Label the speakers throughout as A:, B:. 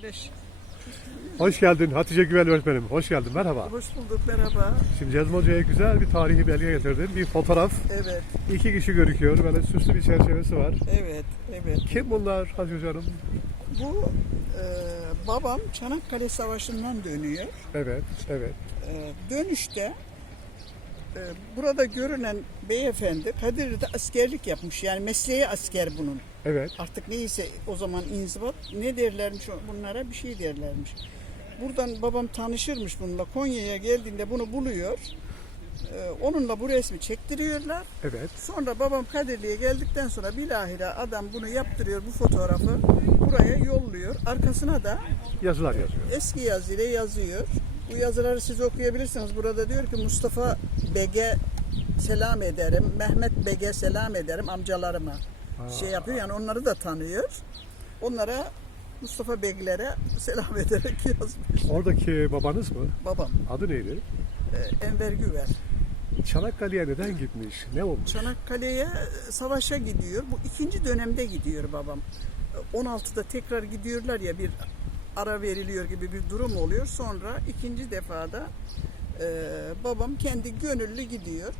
A: Güneş.
B: Hoş geldin Hatice Güven öğretmenim. Hoş geldin. Merhaba.
A: Hoş bulduk merhaba.
B: Şimdi Cezmi Hoca'ya güzel bir tarihi belge getirdim. Bir fotoğraf.
A: Evet,
B: İki kişi görüküyor. Böyle süslü bir çerçevesi var.
A: evet, evet.
B: Kim bunlar Hatice Hoca'nın?
A: Bu e, babam Çanakkale Savaşı'ndan dönüyor.
B: Evet, evet.
A: E, dönüşte burada görünen beyefendi Kadirli'de askerlik yapmış. Yani mesleği asker bunun.
B: Evet.
A: Artık neyse o zaman inzibat ne derlermiş bunlara bir şey derlermiş. Buradan babam tanışırmış bununla. Konya'ya geldiğinde bunu buluyor. E, onunla bu resmi çektiriyorlar.
B: Evet.
A: Sonra babam Kadirli'ye geldikten sonra bilahare adam bunu yaptırıyor bu fotoğrafı buraya yolluyor. Arkasına da
B: Yazılar yazıyor.
A: eski yazıyla yazıyor. Bu yazıları siz okuyabilirsiniz. Burada diyor ki Mustafa Bege selam ederim. Mehmet Bege selam ederim amcalarıma. Şey yapıyor yani onları da tanıyor. Onlara Mustafa Beglere selam ederek yazmış.
B: Oradaki babanız mı?
A: Babam
B: Adı neydi?
A: e, Enver Güver.
B: Çanakkale'ye neden gitmiş? Ne olmuş?
A: Çanakkale'ye e, savaşa gidiyor. Bu ikinci dönemde gidiyor babam. E, 16'da tekrar gidiyorlar ya bir ara veriliyor gibi bir durum oluyor. Sonra ikinci defada e, babam kendi gönüllü gidiyor.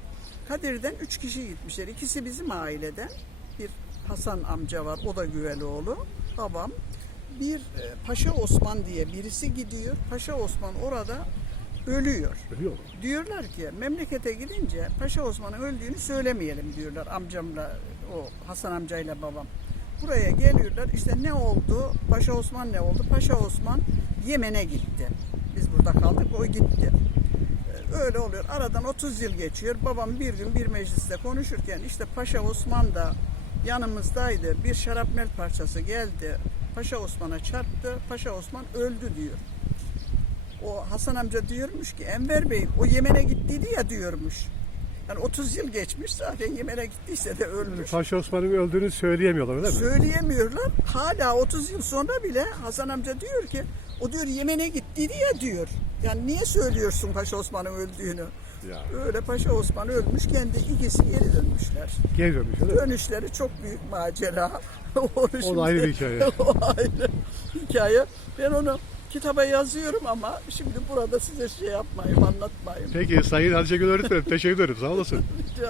A: Kadir'den üç kişi gitmişler. İkisi bizim aileden. Bir Hasan amca var. O da Güveloğlu. Babam. Bir e, Paşa Osman diye birisi gidiyor. Paşa Osman orada ölüyor.
B: Ölüyor?
A: Diyorlar ki memlekete gidince Paşa Osman'ın öldüğünü söylemeyelim diyorlar amcamla o Hasan amcayla babam. Buraya geliyorlar işte ne oldu? Paşa Osman ne oldu? Paşa Osman Yemen'e gitti. Biz burada kaldık o gitti. Ee, Öyle oluyor. Aradan 30 yıl geçiyor. Babam bir gün bir mecliste konuşurken işte Paşa Osman da yanımızdaydı. Bir şarapnel parçası geldi. Paşa Osman'a çarptı. Paşa Osman öldü diyor. O Hasan amca diyormuş ki Enver Bey o Yemen'e gittiydi ya diyormuş. Yani 30 yıl geçmiş zaten Yemen'e gittiyse de ölmüş.
B: Paşa Osman'ın öldüğünü söyleyemiyorlar öyle mi?
A: Söyleyemiyorlar. Hala 30 yıl sonra bile Hasan amca diyor ki o diyor Yemen'e gittiydi ya diyor. Yani niye söylüyorsun Paşa Osman'ın öldüğünü?
B: Ya.
A: Öyle Paşa Osman ölmüş kendi ikisi geri dönmüşler.
B: Geri dönmüş öyle mi?
A: Dönüşleri çok büyük macera.
B: O da ayrı bir hikaye.
A: o ayrı hikaye. Ben onu kitaba yazıyorum ama şimdi burada size şey yapmayayım, anlatmayayım.
B: Peki Sayın Hatice Güven öğretmenim teşekkür ederim. Sağ olasın.
A: Rica